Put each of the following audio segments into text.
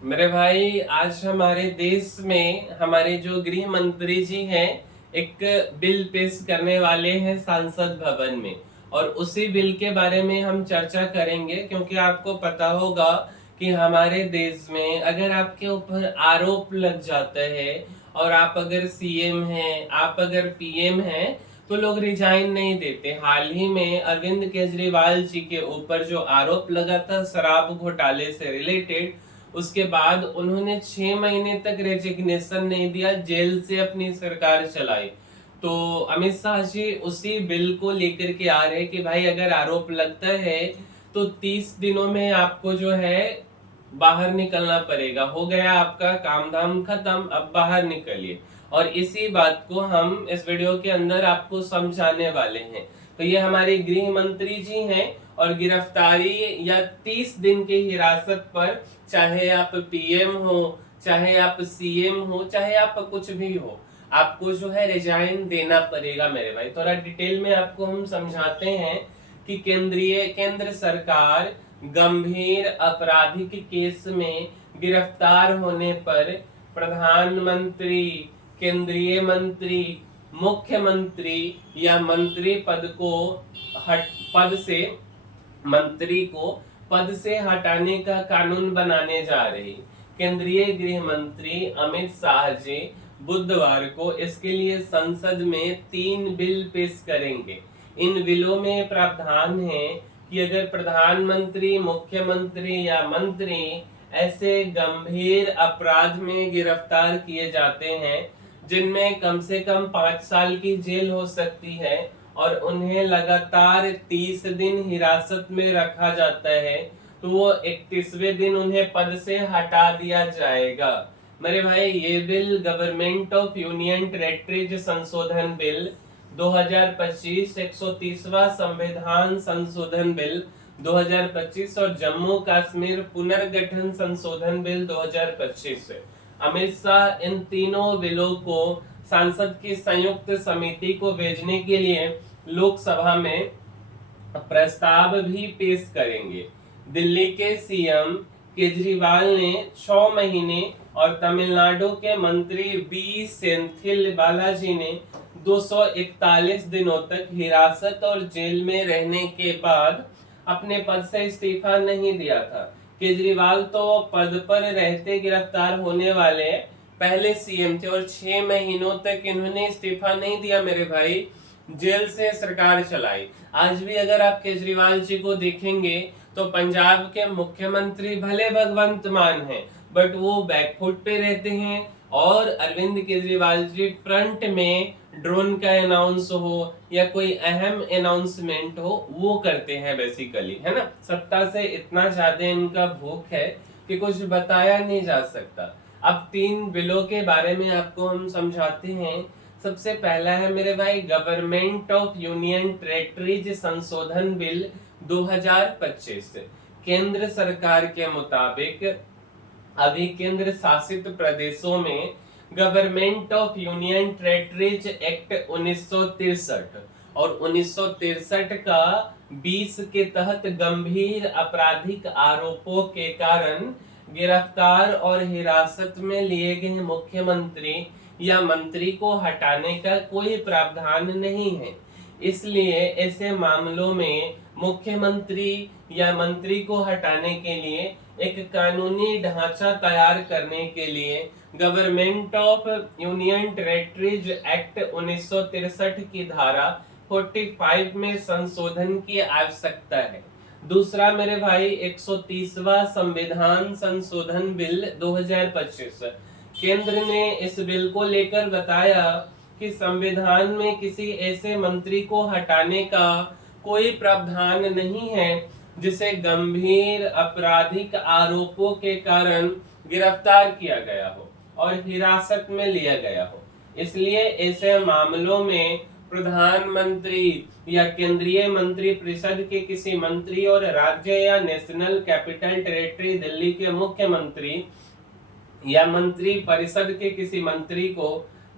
मेरे भाई, आज हमारे देश में हमारे जो गृह मंत्री जी हैं एक बिल पेश करने वाले हैं सांसद भवन में। और उसी बिल के बारे में हम चर्चा करेंगे, क्योंकि आपको पता होगा कि हमारे देश में अगर आपके ऊपर आरोप लग जाता है और आप अगर सीएम हैं, आप अगर पीएम हैं, तो लोग रिजाइन नहीं देते। हाल ही में अरविंद केजरीवाल जी के ऊपर जो आरोप लगा था शराब घोटाले से रिलेटेड, उसके बाद उन्होंने 6 महीने तक रेजिग्नेशन नहीं दिया, जेल से अपनी सरकार चलाई। तो अमित शाह जी उसी बिल को लेकर के आ रहे हैं कि भाई अगर आरोप लगता है तो 30 दिनों में आपको जो है बाहर निकलना पड़ेगा। हो गया आपका काम धाम खत्म, अब बाहर निकलिए। और इसी बात को हम इस वीडियो के अंदर आपको समझाने वाले हैं। तो ये हमारे गृह मंत्री जी हैं, और गिरफ्तारी या 30 दिन की हिरासत पर, चाहे आप पीएम हो, चाहे आप सीएम हो, चाहे आप कुछ भी हो, आपको जो है रिजाइन देना पड़ेगा। मेरे भाई, थोड़ा डिटेल में आपको हम समझाते हैं कि केंद्र सरकार गंभीर आपराधिक केस में गिरफ्तार होने पर प्रधानमंत्री, केंद्रीय मंत्री, मुख्यमंत्री या मंत्री मंत्री को पद से हटाने का कानून बनाने जा रही केंद्रीय गृह मंत्री अमित शाह जी बुधवार को इसके लिए संसद में 3 बिल पेश करेंगे। इन बिलों में प्रावधान है कि अगर प्रधानमंत्री, मुख्यमंत्री या मंत्री ऐसे गंभीर अपराध में गिरफ्तार किए जाते हैं जिनमें कम से कम 5 साल की जेल हो सकती है और उन्हें लगातार 30 दिन हिरासत में रखा जाता है, तो वो 31वें दिन उन्हें पद से हटा दिया जाएगा। मेरे भाई, ये bill government of union territories संशोधन बिल 2025, 130वां संविधान संशोधन बिल 2025 और जम्मू कश्मीर पुनर्गठन संशोधन बिल 2025। अमित शाह इन तीनों बिलों को सांसद की संयुक्त समिति को भेजने के लिए लोकसभा में प्रस्ताव भी पेश करेंगे। दिल्ली के सीएम केजरीवाल ने 6 महीने और तमिलनाडु के मंत्री बी सेंथिल बालाजी ने 241 दिनों तक हिरासत और जेल में रहने के बाद अपने पद से इस्तीफा नहीं दिया था। केजरीवाल तो पद पर रहते गिरफ्तार होने वाले पहले सीएम थे और 6 महीनों तक इन्होंने इस्तीफा नहीं दिया। मेरे भाई, जेल से सरकार चलाई। आज भी अगर आप केजरीवाल जी को देखेंगे तो पंजाब के मुख्यमंत्री भले भगवंत मान हैं, बट वो बैकफुट पे रहते हैं। और अरविंद केजरीवाल जी फ्रंट में ड्रोन का अनाउंस हो या कोई अहम अनाउंसमेंट हो वो करते हैं बेसिकली, है ना। सत्ता से इतना ज्यादा इनका भूख है कि कुछ बताया नहीं जा सकता। अब 3 बिलों के बारे में आपको हम समझाते हैं। सबसे पहला है मेरे भाई गवर्नमेंट ऑफ यूनियन टेरिटरीज संशोधन बिल 2025। केंद्र सरकार के मुताबिक अभी केंद्र शासित प्रदेशों में government of union territories act 1963 और 1963 का 20 के तहत गंभीर आपराधिक आरोपों के कारण गिरफ्तार और हिरासत में लिए गए मुख्यमंत्री या मंत्री को हटाने का कोई प्रावधान नहीं है। इसलिए ऐसे मामलों में मुख्यमंत्री या मंत्री को हटाने के लिए एक कानूनी ढांचा तैयार करने के लिए government of union territories act 1963 की धारा 45 में संशोधन की आवश्यकता है। दूसरा मेरे भाई 130वां संविधान संशोधन बिल 2025। केंद्र ने इस बिल को लेकर बताया कि संविधान में किसी ऐसे मंत्री को हटाने का कोई प्रावधान नहीं है जिसे गंभीर आपराधिक आरोपों के कारण गिरफ्तार किया गया हो और हिरासत में लिया गया हो। इसलिए ऐसे मामलों में प्रधानमंत्री या केंद्रीय मंत्री परिषद के किसी मंत्री और राज्य या नेशनल कैपिटल टेरिटरी दिल्ली के मुख्यमंत्री या मंत्री परिषद के किसी मंत्री को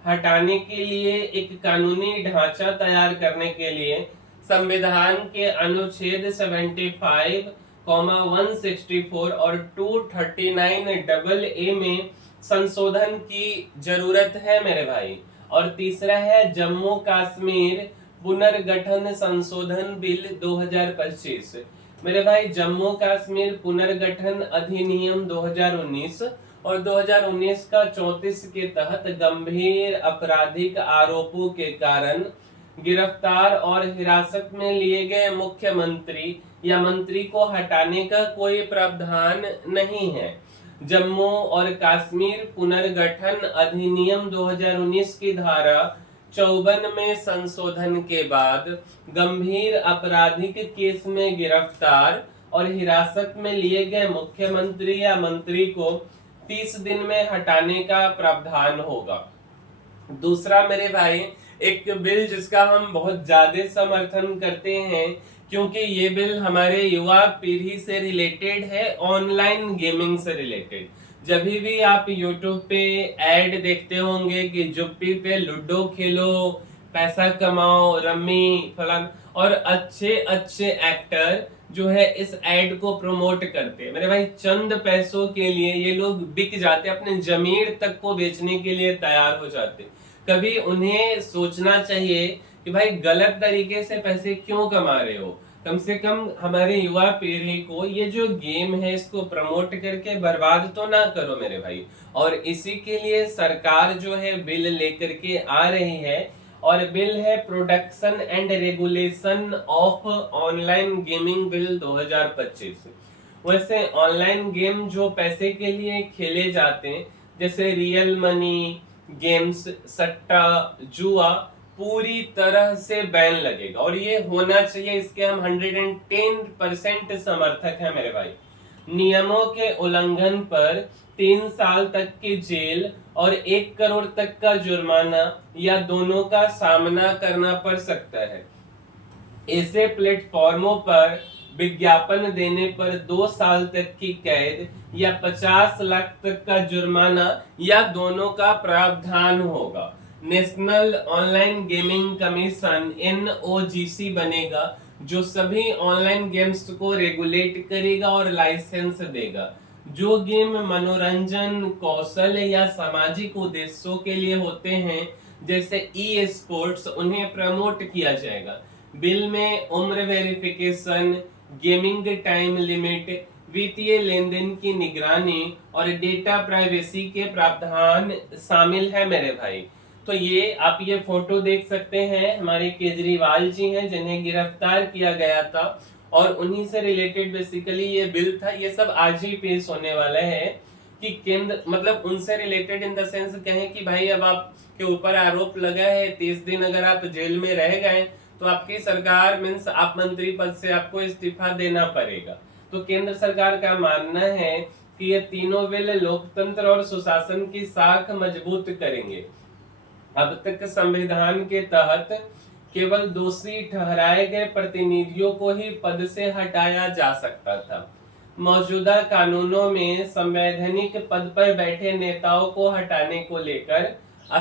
हटाने के लिए एक कानूनी ढांचा तैयार करने के लिए संविधान के अनुच्छेद 75 164 और 239 AA में संशोधन की जरूरत है मेरे भाई। और तीसरा है जम्मू कश्मीर पुनर्गठन संशोधन बिल 2025। मेरे भाई जम्मू कश्मीर पुनर्गठन अधिनियम 2019 और 2019 का 34 के तहत गंभीर आपराधिक आरोपों के कारण गिरफ्तार और हिरासत में लिए गए मुख्यमंत्री या मंत्री को हटाने का कोई प्रावधान नहीं है। जम्मू और कश्मीर पुनर्गठन अधिनियम 2019 की धारा 54 में संशोधन के बाद गंभीर आपराधिक केस में गिरफ्तार और हिरासत में लिए गए मुख्यमंत्री या मंत्री को 30 दिन में हटाने का प्रावधान होगा। दूसरा मेरे भाई एक बिल जिसका हम बहुत ज्यादा समर्थन करते हैं, क्योंकि ये बिल हमारे युवा पीढ़ी से रिलेटेड है, ऑनलाइन गेमिंग से रिलेटेड। जब भी आप YouTube पे ऐड देखते होंगे कि जुप्पी पे लूडो खेलो, पैसा कमाओ, रम्मी फलान, और अच्छे अच्छे एक्टर जो है इस ऐड को प्रमोट करते हैं। मेरे भाई चंद पैसों के लिए ये लोग बिक जाते, अपने जमीर तक को बेचने के लिए तैयार हो जाते। कभी उन्हें सोचना चाहिए कि भाई गलत तरीके से पैसे क्यों कमा रहे हो। कम से कम हमारे युवा पीढ़ी को ये जो गेम है इसको प्रमोट करके बर्बाद तो ना करो मेरे भाई। और इसी के लिए सरकार जो है बिल लेकर के आ रही है, और बिल है production and regulation of online gaming bill 2025। वैसे ऑनलाइन गेम जो पैसे के लिए खेले जाते हैं, जैसे रियल मनी गेम्स, सट्टा, जुआ, पूरी तरह से बैन लगेगा। और ये होना चाहिए, इसके हम 110% समर्थक हैं मेरे भाई। नियमों के उल्लंघन पर 3 साल तक की जेल और 1 करोड़ तक का जुर्माना या दोनों का सामना करना पड़ सकता है। ऐसे प्लेटफॉर्मों पर विज्ञापन देने पर 2 साल तक की कैद या 50 लाख तक का जुर्माना या दोनों का प्रावधान होगा। National online gaming commission NOGC बनेगा, जो सभी ऑनलाइन गेम्स को रेगुलेट करेगा और लाइसेंस देगा। जो गेम मनोरंजन, कौशल या सामाजिक उद्देश्यों के लिए होते हैं, जैसे e-स्पोर्ट्स, उन्हें प्रमोट किया जाएगा। बिल में उम्र वेरिफिकेशन, गेमिंग टाइम लिमिट, वित्तीय लेन देन की निगरानी और डेटा प्राइवेसी के प्रावधान शामिल है मेरे भाई। तो ये आप ये फोटो देख सकते हैं, हमारे केजरीवाल जी हैं जिन्हें गिरफ्तार किया गया था, और उन्हीं से रिलेटेड बेसिकली ये बिल था। ये सब आज ही पेश होने वाला है कि केंद्र, मतलब उनसे रिलेटेड इन द सेंस कहें कि भाई अब आपके ऊपर आरोप लगा है, 30 दिन अगर आप जेल में रह गए तो आपकी सरकार मीन्स आप मंत्री पद से आपको इस्तीफा देना पड़ेगा। तो केंद्र सरकार का मानना है कि ये तीनों बिल लोकतंत्र और सुशासन की साख मजबूत करेंगे। अब तक संविधान के तहत केवल दोषी ठहराए गए प्रतिनिधियों को ही पद से हटाया जा सकता था। मौजूदा कानूनों में संवैधानिक पद पर बैठे नेताओं को हटाने को लेकर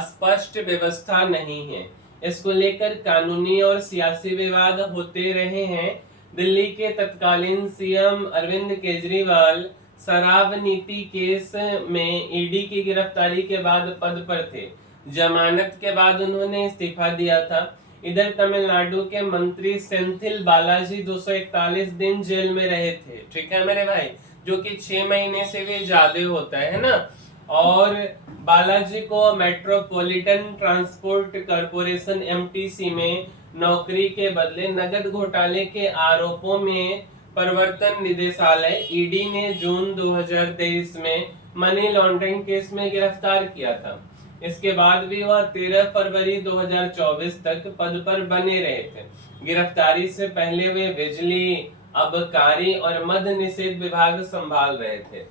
स्पष्ट व्यवस्था नहीं है। इसको लेकर कानूनी और सियासी विवाद होते रहे हैं। दिल्ली के तत्कालीन सीएम अरविंद केजरीवाल शराब नीति केस में ईडी की गिरफ्तारी के बाद पद पर थे। जमानत के बाद उन्होंने इस्तीफा दिया था। इधर तमिलनाडु के मंत्री सेंथिल बालाजी 241 दिन जेल में रहे थे, ठीक है मेरे भाई, जो कि 6 महीने से भी ज्यादा होता है ना। और बालाजी को मेट्रोपॉलिटन ट्रांसपोर्ट कॉर्पोरेशन MTC में नौकरी के बदले नगद घोटाले के आरोपों में प्रवर्तन निदेशालय ED ने जून 2023 में मनी लॉन्ड्रिंग केस में गिरफ्तार किया था। इसके बाद भी वह 13 फरवरी 2024 तक पद पर बने रहे थे। गिरफ्तारी से पहले वे बिजली, आबकारी और मद्य निषेध विभाग संभाल रहे थे।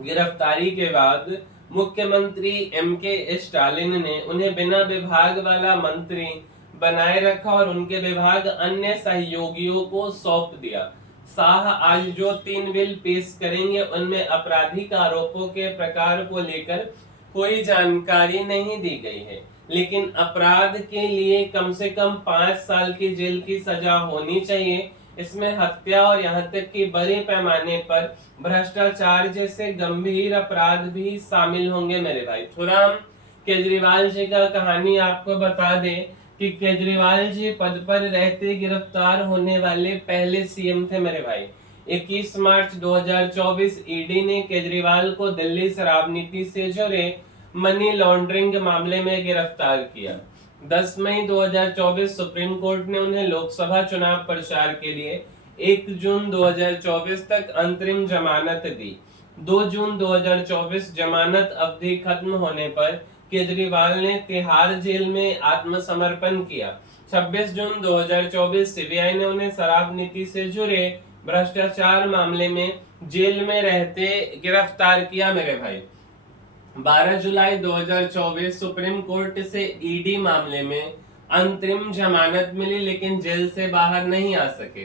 गिरफ्तारी के बाद मुख्यमंत्री MK स्टालिन ने उन्हें बिना विभाग वाला मंत्री बनाए रखा और उनके विभाग अन्य सहयोगियों को सौंप दिया। शाह आज जो 3 बिल पेश करेंगे उनमें आपराधिक आरोपों के प्रकार को लेकर कोई जानकारी नहीं दी गई है, लेकिन अपराध के लिए कम से कम 5 साल की जेल की सजा होनी चाहिए। इसमें हत्या और यहाँ तक कि बड़े पैमाने पर भ्रष्टाचार जैसे गंभीर अपराध भी शामिल होंगे मेरे भाई। थोड़ा हम केजरीवाल जी का कहानी आपको बता दें कि केजरीवाल जी पद पर रहते गिरफ्तार होने वाले पहले सीएम थे मेरे भाई। 21 मार्च 2024 ईडी ने केजरीवाल को दिल्ली शराब नीति से जुड़े मनी लॉन्ड्रिंग मामले में गिरफ्तार किया। 10 मई 2024 सुप्रीम कोर्ट ने उन्हें लोकसभा चुनाव प्रचार के लिए 1 जून 2024 तक अंतरिम जमानत दी। 2 जून 2024 जमानत अवधि खत्म होने पर केजरीवाल ने तिहाड़ जेल में आत्मसमर्पण किया। 26 जून 2024 सीबीआई ने उन्हें शराब नीति से जुड़े भ्रष्टाचार मामले में जेल में रहते गिरफ्तार किया मेरे भाई। 12 जुलाई 2024 सुप्रीम कोर्ट से ईडी मामले में अंतरिम जमानत मिली, लेकिन जेल से बाहर नहीं आ सके।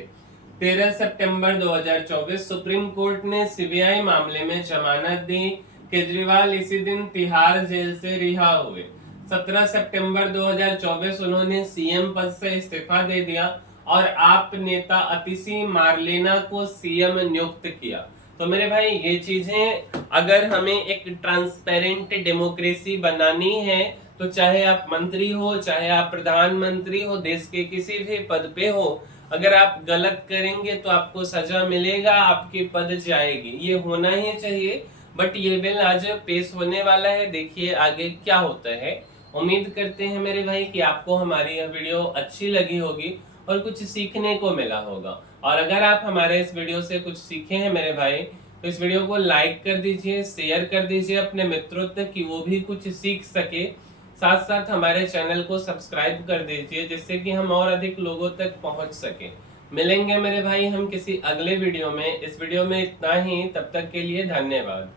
13 सितंबर 2024 सुप्रीम कोर्ट ने सीबीआई मामले में जमानत दी। केजरीवाल इसी दिन तिहाड़ जेल से रिहा हुए। 17 सितंबर 2024 उन्होंने सीएम पद से इस्तीफा दे दिया और आप नेता अतिशी मार्लेना को सीएम नियुक्त किया। तो मेरे भाई ये चीजें अगर हमें एक ट्रांसपेरेंट डेमोक्रेसी बनानी है तो चाहे आप मंत्री हो, चाहे आप प्रधानमंत्री हो, देश के किसी भी पद पे हो, अगर आप गलत करेंगे तो आपको सजा मिलेगा, आपकी पद जाएगी। ये होना ही चाहिए। बट ये बिल आज पेश होने वाला है, देखिए आगे क्या होता है। उम्मीद करते हैं मेरे भाई कि आपको हमारी यह वीडियो अच्छी लगी होगी और कुछ सीखने को मिला होगा। और अगर आप हमारे इस वीडियो से कुछ सीखे हैं मेरे भाई तो इस वीडियो को लाइक कर दीजिए, शेयर कर दीजिए अपने मित्रों तक कि वो भी कुछ सीख सके। साथ साथ हमारे चैनल को सब्सक्राइब कर दीजिए जिससे कि हम और अधिक लोगों तक पहुंच सके। मिलेंगे मेरे भाई हम किसी अगले वीडियो में। इस वीडियो में इतना ही, तब तक के लिए धन्यवाद।